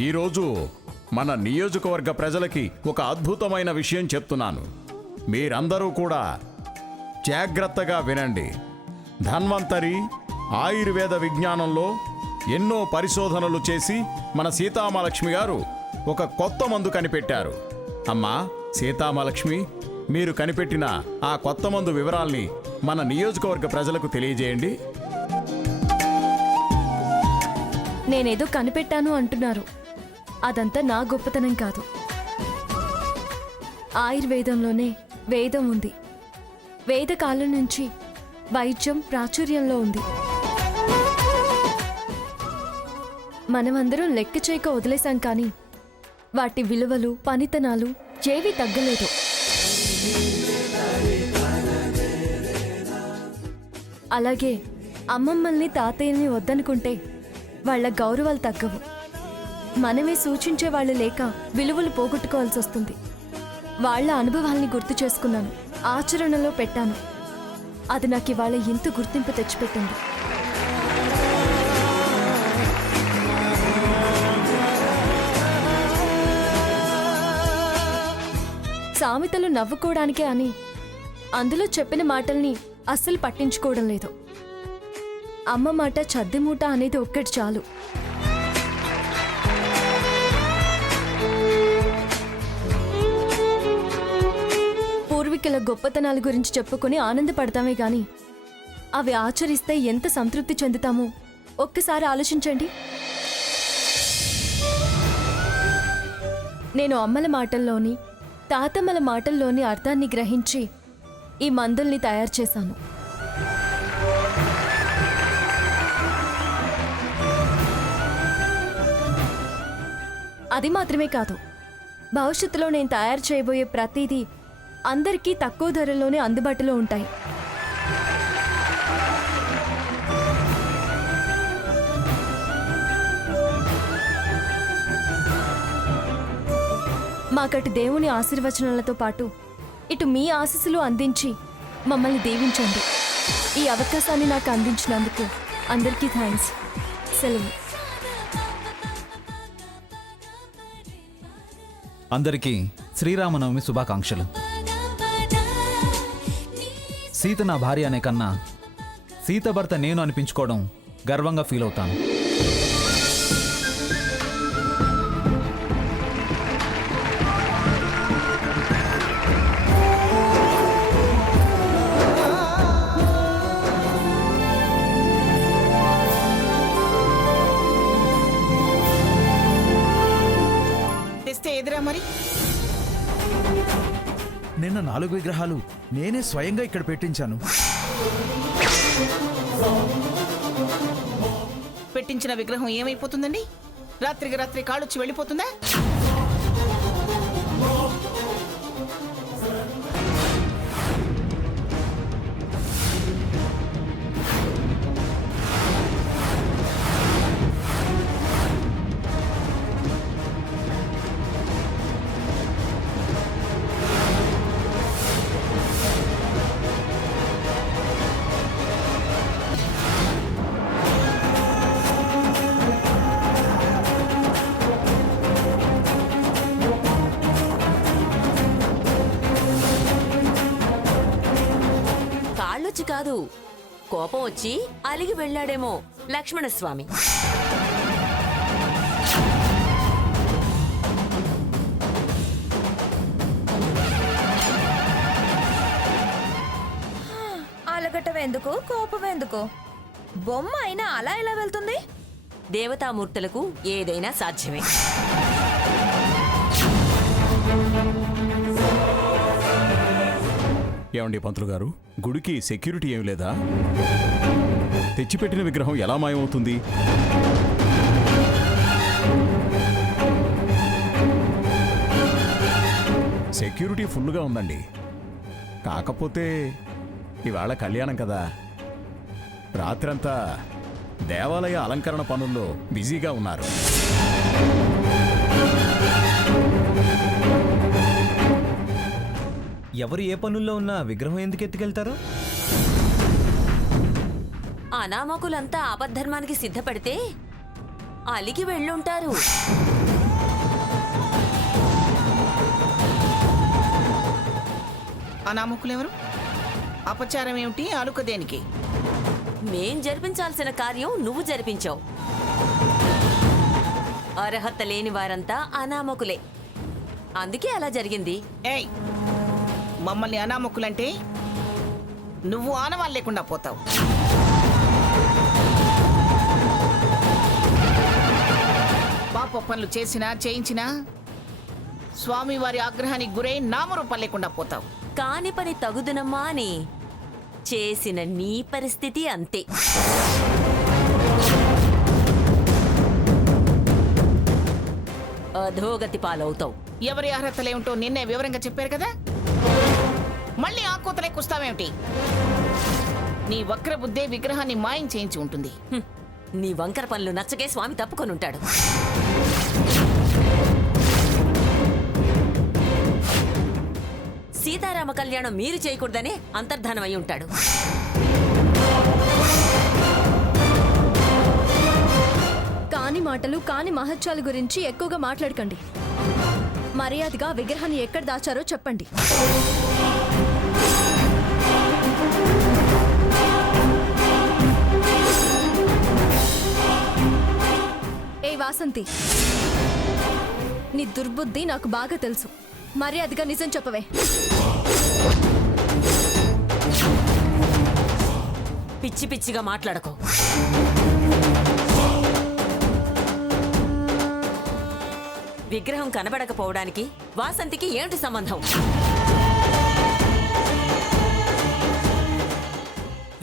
ఈరోజు మన నియోజకవర్గ ప్రజలకి ఒక అద్భుతమైన విషయం చెప్తున్నాను. మీరందరూ కూడా జాగ్రత్తగా వినండి. ధన్వంతరి ఆయుర్వేద విజ్ఞానంలో ఎన్నో పరిశోధనలు చేసి మన సీతామహాలక్ష్మి గారు ఒక కొత్త మందు కనిపెట్టారు. అమ్మా సీతామహాలక్ష్మి, మీరు కనిపెట్టిన ఆ కొత్త మందు వివరాల్ని మన నియోజకవర్గ ప్రజలకు తెలియజేయండి. నేనేదో కనిపెట్టాను అంటున్నారు. అదంతా నా గొప్పతనం కాదు. ఆయుర్వేదంలోనే వేదం ఉంది. వేదకాలం నుంచి వైద్యం ప్రాచుర్యంలో ఉంది. మనమందరం లెక్క చేయక వదిలేశాం, కానీ వాటి విలువలు పనితనాలు ఏవీ తగ్గలేదు. అలాగే అమ్మమ్మల్ని తాతయ్యల్ని వద్దనుకుంటే వాళ్ళ గౌరవాలు తగ్గవు. మనమే సూచించే వాళ్ళు లేక విలువలు పోగొట్టుకోవాల్సి వస్తుంది. వాళ్ళ అనుభవాల్ని గుర్తు చేసుకున్నాను, ఆచరణలో పెట్టాను. అది నాకు ఇవాళ ఇంత గుర్తింపు తెచ్చిపెట్టింది. సామెతలు నవ్వుకోవడానికే అని అందులో చెప్పిన మాటల్ని అస్సలు పట్టించుకోవడం లేదు. అమ్మ మాట చద్దిమూట అనేది ఒక్కటి చాలు. పూర్వీకుల గొప్పతనాల గురించి చెప్పుకొని ఆనందపడతామే గాని అవి ఆచరిస్తే ఎంత సంతృప్తి చెందుతామో ఒక్కసారి ఆలోచించండి. నేను అమ్మల మాటల్లోని తాతమ్మల మాటల్లోని అర్థాన్ని గ్రహించి ఈ మందుల్ని తయారు చేశాను. అది మాత్రమే కాదు, భవిష్యత్తులో నేను తయారు చేయబోయే ప్రతిదీ అందరికీ తక్కువ ధరలోనే అందుబాటులో ఉంటాయి. మాకటి దేవుని ఆశీర్వచనాలతో పాటు ఇటు మీ ఆశీస్సులు అందించి మమ్మల్ని దీవించండి. ఈ అవకాశాన్ని నాకు అందించినందుకు అందరికీ థ్యాంక్స్. సెలవు. అందరికీ శ్రీరామనవమి శుభాకాంక్షలు. సీత నా భార్య అనే కన్నా సీత భర్త నేను అనిపించుకోవడం గర్వంగా ఫీల్ అవుతాను. మరి నిన్న 4 విగ్రహాలు నేనే స్వయంగా ఇక్కడ పెట్టించాను. పెట్టించిన విగ్రహం ఏమైపోతుందండి? రాత్రికి రాత్రి కాళ్ళొచ్చి వెళ్ళిపోతుందా? కాదు, కోపం వచ్చి అలిగి వెళ్ళాడేమో లక్ష్మణస్వామి. అలగటమెందుకు, కోపమెందుకు? బొమ్మ అయినా అలా ఎలా వెళ్తుంది? దేవతామూర్తులకు ఏదైనా సాధ్యమే. ఏమండి పంతులు గారు, గుడికి సెక్యూరిటీ ఏమి లేదా? తెచ్చిపెట్టిన విగ్రహం ఎలా మాయమవుతుంది? సెక్యూరిటీ ఫుల్గా ఉందండి. కాకపోతే ఇవాళ కళ్యాణం కదా, రాత్రంతా దేవాలయ అలంకరణ పనుల్లో బిజీగా ఉన్నారు. ఎవరు ఏ పనుల్లో ఉన్నా విగ్రహం ఎందుకు ఎత్తుకెళ్తారు? అనామకులంతా ఆపద్ధర్మానికి సిద్ధపడితే అలిగి వెళ్ళుంటారు. అనామకులు ఎవరు? అపచారం ఏమిటి? అలుక దేనికి? మేం జరిపించాల్సిన కార్యం నువ్వు జరిపించావు. అర్హత లేని వారంతా అనామకులే, అందుకే అలా జరిగింది. ఏయ్, మమ్మల్ని అనామకులంటే నువ్వు ఆనవాళ్ళు లేకుండా పోతావు. పాప పనులు చేసినా చేయించినా స్వామివారి ఆగ్రహానికి గురై నామరూపం లేకుండా పోతావు. కాని పని తగుదునమ్మా అని చేసిన నీ పరిస్థితి అంతే. అధోగతి పాలవుతావు. ఎవరి అర్హతలేమిటో నిన్నే వివరంగా చెప్పారు కదా, మళ్ళీ ఆ కూతలే కుస్తావేమిటి? నీ వక్ర బుద్ధే విగ్రహాన్ని మాయం చేయించి ఉంటుంది. హ్మ్. నీ వంకర పనులు నచ్చకే స్వామి తప్పుకొనుంటాడు. సీతారామ కళ్యాణం మీరు చేయకూడదనే అంతర్ధానం అయి ఉంటాడు. కాని మాటలు కాని మహత్యాల గురించి ఎక్కువగా మాట్లాడకండి. మర్యాదగా విగ్రహాన్ని ఎక్కడ దాచారో చెప్పండి. ఏ వాసంతి, నీ దుర్బుద్ధి నాకు బాగా తెలుసు. మర్యాదగా నిజం చెప్పవే. పిచ్చి పిచ్చిగా మాట్లాడకో. విగ్రహం కనబడకపోవడానికి వాసంతికి ఏంటి సంబంధం?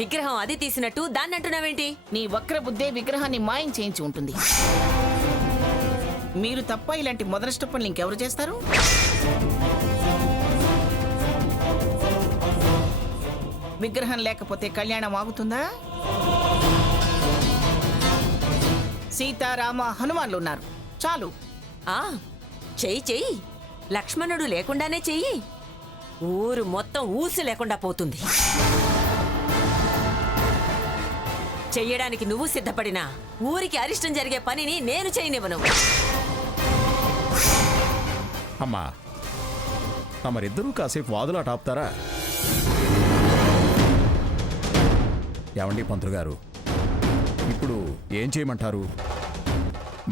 విగ్రహం అది తీసినట్టు దాన్ని అంటున్నావేంటి? నీ వక్ర బుద్ధే విగ్రహాన్ని మాయం చేయించి ఉంటుంది. మీరు తప్ప ఇలాంటి మొదలష్ట పనులు ఇంకెవరు చేస్తారు? విగ్రహం లేకపోతే కళ్యాణం ఆగుతుందా? సీతారామ హనుమాన్లు ఉన్నారు, చాలు. ఆ చెయ్యి చెయ్యి, లక్ష్మణుడు లేకుండానే చెయ్యి. ఊరు మొత్తం ఊసి లేకుండా పోతుంది. చెయ్యడానికి నువ్వు సిద్ధపడినా ఊరికి అరిష్టం జరిగే పనిని నేను చేయనివ్వను. అమ్మా, తమరిద్దరూ కాసేపు వాదులాట ఆపుతారా? ఏమండి పంతులు గారు, ఇప్పుడు ఏం చేయమంటారు?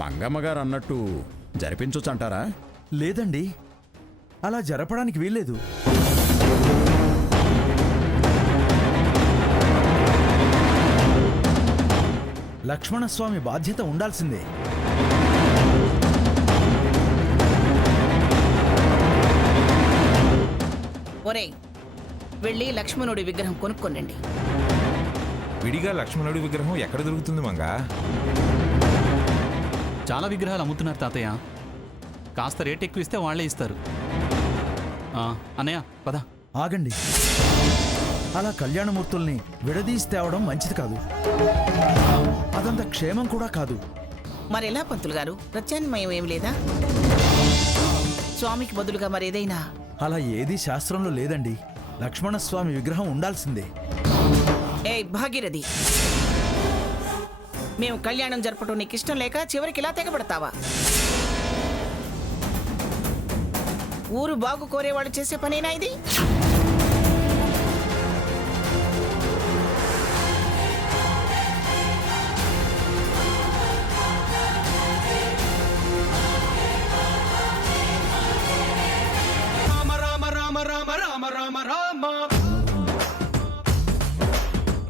మంగమ్మ గారు అన్నట్టు జరిపించొచ్చు అంటారా? లేదండి, అలా జరపడానికి వీల్లేదు. లక్ష్మణస్వామి బాధ్యత ఉండాల్సిందే. ఒరేయ్, వెళ్ళి లక్ష్మణుడి విగ్రహం కొనుక్కోనండి. విడిగా లక్ష్మణుడి విగ్రహం ఎక్కడ దొరుకుతుంది మంగా? చాలా విగ్రహాలు అమ్ముతున్నారు తాతయ్య. కాస్త రేట్ ఎక్కువ ఇస్తే వాళ్ళే ఇస్తారు. అన్నయ్య పద. ఆగండి, అలా కళ్యాణమూర్తుల్ని విడదీసి తేవడం మంచిది కాదు. అదంత క్షేమం కూడా కాదు. మరెలా పంతులు గారు? ప్రత్యామ్నాయం ఏమి లేదా? స్వామికి బదులుగా మరేదైనా? అలా ఏదీ శాస్త్రంలో లేదండి. లక్ష్మణస్వామి విగ్రహం ఉండాల్సిందే. ఏ భాగీరథి, మేము కళ్యాణం జరపటం నీకు ఇష్టం లేక చివరికి ఇలా తెగబడతావా? ఊరు బాగు కోరేవాడు చేసే పనేనా ఇది?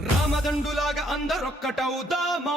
రామదండులాగా అందరొక్కటవుదామా.